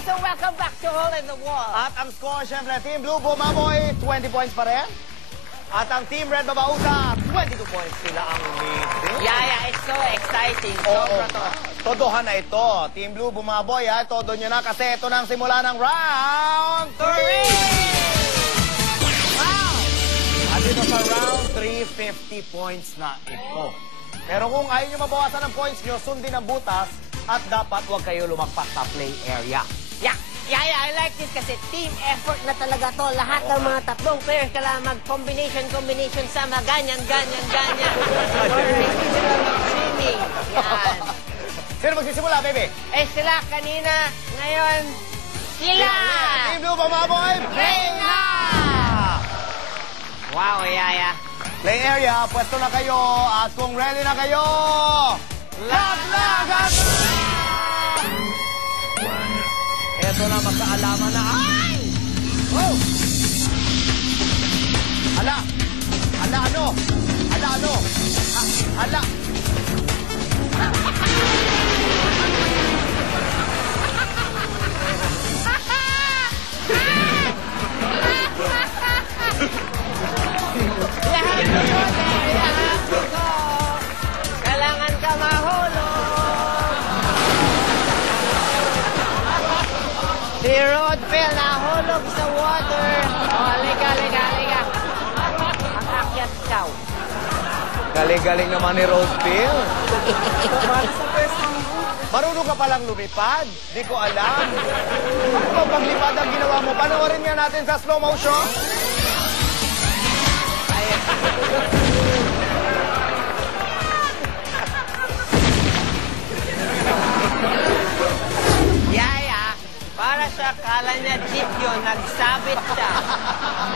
So welcome back to Hole in the Wall. At ang score, syempre, Team Blue Bumaboy, 20 points pa rin. At ang Team Red Babauta, 22 points sila ang leading. Yeah, it's so exciting. Sobra to. Todohan na ito. Team Blue Bumaboy, ha? Todo nyo na kasi ito na ang simula ng round 3! Wow! At ito sa round 3, 50 points na ito. Pero kung ayaw nyo mabawasan ng points nyo, sundin ang butas at dapat huwag kayo lumagpas sa play area. Yeah, I like this kasi team effort na talaga to. Lahat ng mga tatlong players kailangan mag-combination sama ganyan. For individual swimming. Yan. Sino magsisimula, baby? Eh sila kanina, ngayon, sila! Team Blue Bumaboy, play na! Wow, yeah. Play area, pwesto na kayo. At kung ready na kayo, laglagan na! Ito na, magkaalaman na. Ay! Oh! Ala ano? Ala! Kailangan ka mahulog. Si Rodfield nahulog sa water. Oh, liga. Ang-akyat daw. Galing naman ni Rosefield. Marunong ka palang lumipad? Di ko alam. Ano ba paglipad ang ginawa mo? Panoorin nga natin sa slow motion. Yaya, para sa kala niya jeep yun, nagsabit siya.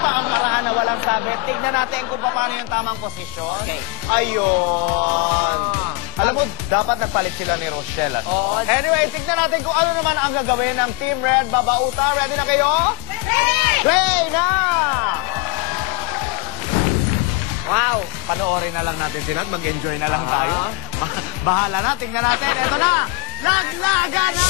Paangarahan na walang sabit. Tignan natin kung paano yung tamang posisyon. Okay. Ayun. Alam mo, dapat nagpalit sila ni Rochelle. Oo. Anyway, tignan natin kung ano naman ang gagawin ng Team Red Babauta. Ready na kayo? Ready! Play na! Wow! Panoorin na lang natin sila at mag-enjoy na lang tayo. Bahala na, tingnan natin. Eto na! Laglaga na!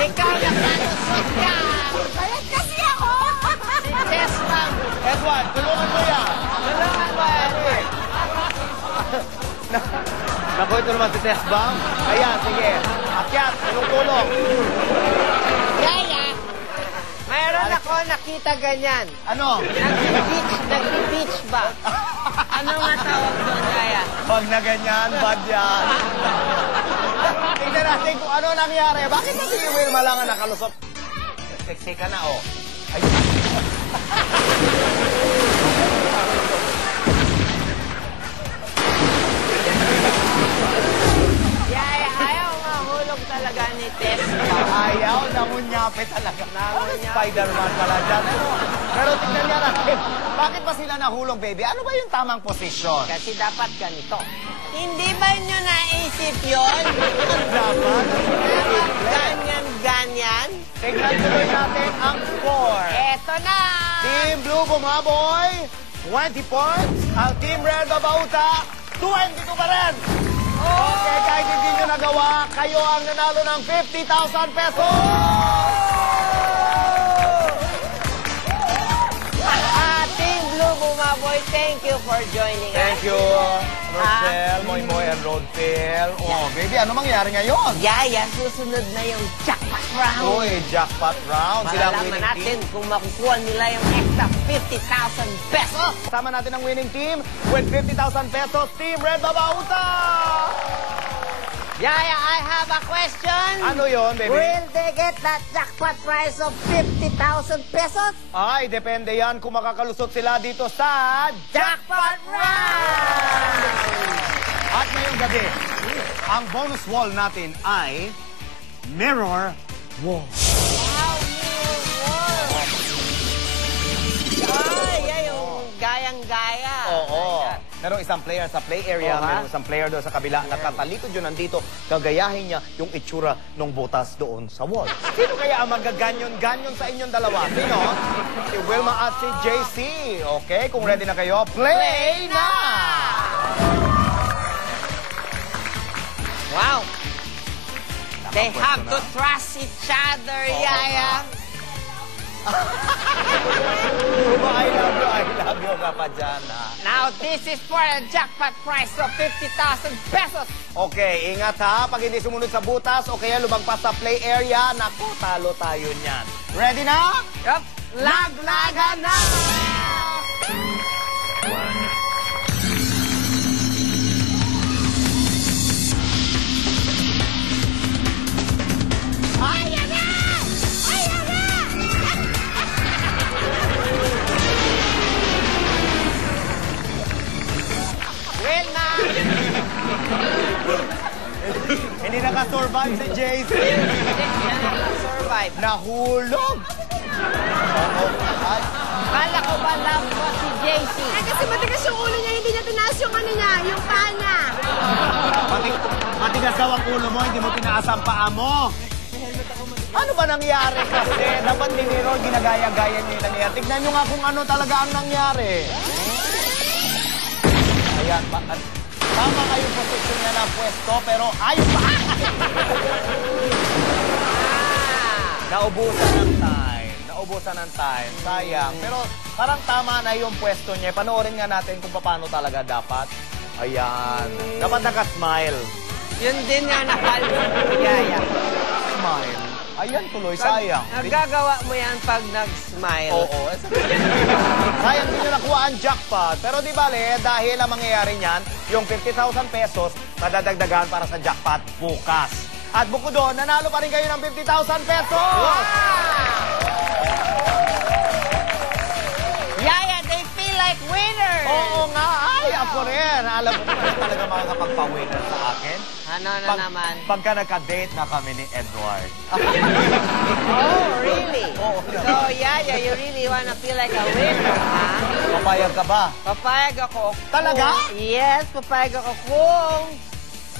Ikaw na kalusot ka! Bayad kasi ako! Si Tess lang! Edward, tulungan mo yan! Tulungan mo, Edward! Naku, ito naman si Tess Bang. Ayan, sige. Akyat, tulong-tulong. Yaya! Mayroon ako nakita ganyan. Ano? Nag-beach ba? Ano nga tawag doon, Yaya? Pag na ganyan, bad yan. Tingnan natin kung ano nangyari. Bakit na si Wilma lang ang nakalusot? Sexy ka na, oh. Ay. Yaya, ayaw mahulog talaga ni Tess. Ayaw, nangunyape talaga. Spider-Man pala dyan. Pero tingnan niya natin. Bakit ba sila nahulog, baby? Ano ba yung tamang posisyon? Kasi dapat ganito. Hindi ba nyo naisip yun? Dapat. Ganyan. Tignan tuloy natin ang score. Eto na! Team Blue Bumaboy, 20 points. Ang Team Red Babauta, 22 pa rin. Okay, kahit hindi nyo nagawa, kayo ang nanalo ng 50,000 pesos! Team Blue Bumaboy, thank you for joining us. Thank you, Rochelle, Moy and Rodfield. Oh, baby, ano mangyari ngayon? Yaya, susunod na yung jackpot round. Uy, jackpot round. Sila ang Malalaman winning natin team. kung makukuha nila yung extra 50,000 pesos. Kasama natin ang winning team with 50,000 pesos, Team Red Babauta! Yaya, I have a question. Ano yon, baby? Will they get that jackpot prize of 50,000 pesos? Ay, depende yan kung makakalusot sila dito sa Jackpot round! At ngayong gabi, ang bonus wall natin ay Mirror Wall. Wow, mirror wall. Merong isang player sa play area, merong isang player doon sa kabila. Nakatalikod yun nandito, gagayahin niya yung itsura ng butas doon sa wall. Sino kaya ang magaganyon-ganyon sa inyong dalawa? Sino? Si Wilma at si JC. Okay, kung ready na kayo, play na! Wow! They have to trust each other, Yaya. I love you ka pa dyan, ha? Now, this is for a jackpot price of 50,000 pesos. Okay, ingat ha. Pag hindi sumunod sa butas o kaya lumagpas sa play area, naku, talo tayo niyan. Ready na? Yup. Laglagan na! Ayan na! Ayan na! Wilma! Hindi nakasurvive si JC. Survive. Nahulog! Ay, Kala ko ba love ko si JC? Kasi matigas yung ulo niya, hindi niya tinaas yung ano niya, yung paa niya. matigas daw ang ulo mo, hindi mo tinaas ang paa mo. Ano ba nangyari kasi? Dapat ni Nero, ginagaya-gaya niya yung nangyari. Tignan nyo nga kung ano talaga ang nangyari. Ayan, tama nga yung posisyon niya na pwesto, pero ayun pa! Naubusan ng time. Naubusan ng time. Sayang. Pero parang tama na yung pwesto niya. Panoorin nga natin kung paano talaga dapat. Ayan. Dapat naka-smile. Yun din nga nakalo, Yaya. Smile. Ayan tuloy, sayang. Nagagawa mo yan pag nag-smile. Oo. Sayang din yung nakuha ang jackpot. Pero di bale, dahil ang mangyayari niyan, yung 50,000 pesos, madadagdagan para sa jackpot bukas. At bukod doon, nanalo pa rin kayo ng 50,000 pesos! Yaya, they feel like winners! Oo nga, ay, ako rin. Alam mo naman talaga makakapagpa-winner sa akin. Ano na naman? Pagka nagka-date na kami ni Edward. Oh, really? Oo. So, Yaya, you really wanna feel like a winner, ha? Papayag ka ba? Papayag ako. Talaga? Yes, papayag ako kung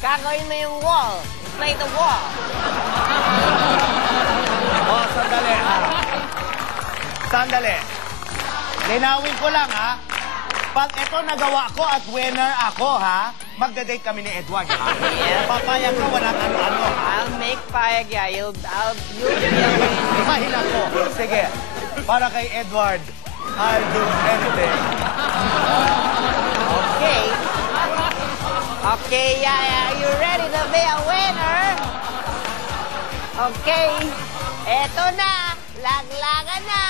gagawin mo yung wall. Play the wall. Oh, sandali, ha? Sandali. Linawin ko lang, ha? Pag ito nagawa ko at winner ako, ha? Magda-date kami ni Edward, ha? Yes. Papayag ka, walang ano-ano, ha? I'll make payag, yeah. You'll be a winner. Mahina ko. Sige. Para kay Edward, I'll do anything. Okay. Okay, Yaya, are you ready to be a winner? Okay. Eto na. Laglagan na.